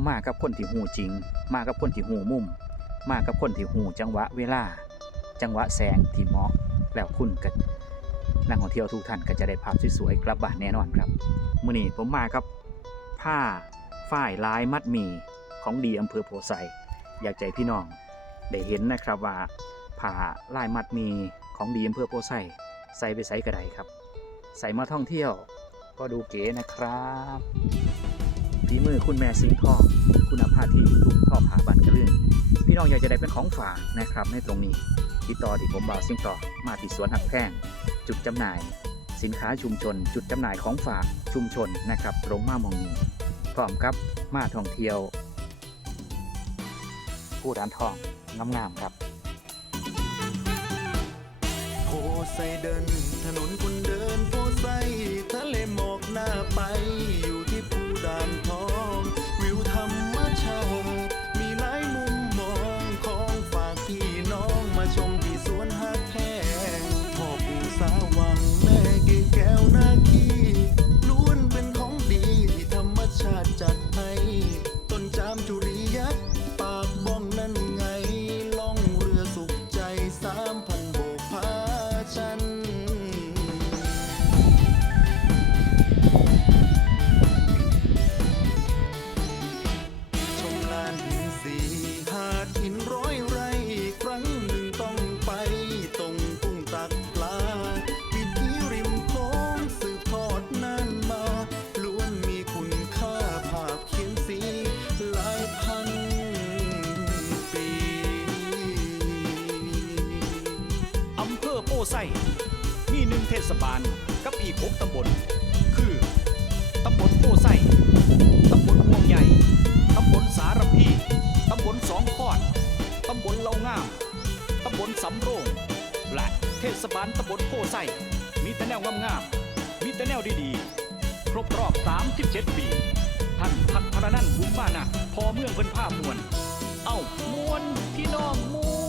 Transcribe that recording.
ามากับคนที่หูจริง มากับคนที่หูมุม มากับคนที่หูจังหวะเวลา จังหวะแสงที่เหมาะแล้วคุณกับนักท่องเที่ยวทุกท่านก็จะได้ภาพสวยๆกลับบ้านแน่นอนครับมื้อนี้ผมมากับผ้าฝ้ายลายมัดมีของดีอำเภอโพไซอยากใจพี่น้องได้เห็นนะครับว่าผ้าลายมัดมีของดีอำเภอโพไซใส่ไปใส่กระไดครับ ใส่มาท่องเที่ยวก็ดูเก๋นะครับ ฝีมือคุณแม่สิงห์ทองคุณภาพที่ทุกทอผ่าบันกระลื่นพี่น้องอยากจะได้เป็นของฝากนะครับในตรงนี้ติดต่อที่ผมบ่าวสิงห์ต่อมาที่สวนหักแพร่งจุดจำหน่าย สินค้าชุมชน จุดจำหน่ายของฝากชุมชนนะครับโรงมามองนี้พร้อมกับมาท่องเที่ยวผู้ร้านทองงามๆครับโพไซเดินถนนคน ไซมีหนึ่งเทศบาลกับอีกหกตำบล คือตำบลโพไซตำบลม่วงใหญ่ตำบลสารพีตำบลสองคอดตำบลเลางามตำบลสำโรงและเทศบาลตำบลโพไซมีแต่แนวงามๆมีแต่แนวดีๆ ครบรอบ 37 ปีท่านพัฒรนันบุญมานะพอเมืองเพิ่นภาพมวล เอ้ามวลพี่น้องมว